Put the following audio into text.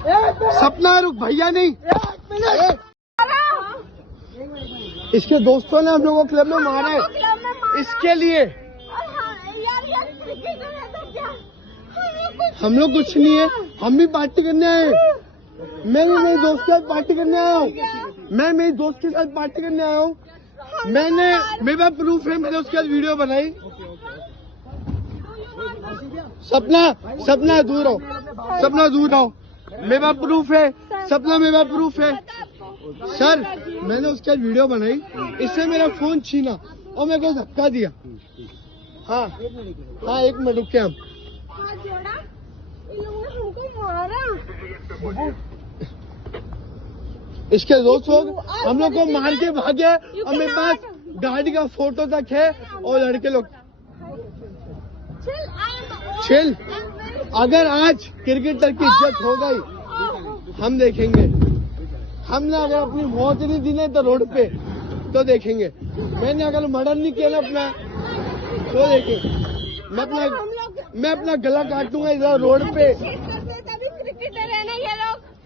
सपना रुक भैया नहीं, इसके दोस्तों ने हम लोगों को क्लब में मारा है, इसके लिए हम लोग कुछ नहीं है, हम भी पार्टी करने आए हैं। मैं भी मेरे दोस्त के साथ पार्टी करने आया हूँ, मैं मेरे दोस्त के साथ पार्टी करने आया हूँ। मैंने मेरे पास प्रूफ है, मैंने उसके साथ वीडियो बनाई। सपना दूर आओ, सपना दूर आओ, मेरे पास प्रूफ है, सपना मेरे पास प्रूफ है। सर मैंने उसके साथ वीडियो बनाई, इससे मेरा फोन छीना और मेरे को धक्का दिया। हाँ 1 मिनट रुक के हम इसके दोस्त लोग हम लोग को मार के भागे और मेरे पास गाड़ी का फोटो तक है और लड़के लोग चिल। अगर आज क्रिकेटर की इज्जत हो गई हम देखेंगे, हमने अगर अपनी मौत नहीं दी तो रोड पे तो देखेंगे। मैंने अगर मर्डर नहीं किया ना अपना तो देखेंगे, मैं अपना गला काटूंगा इधर रोड पे।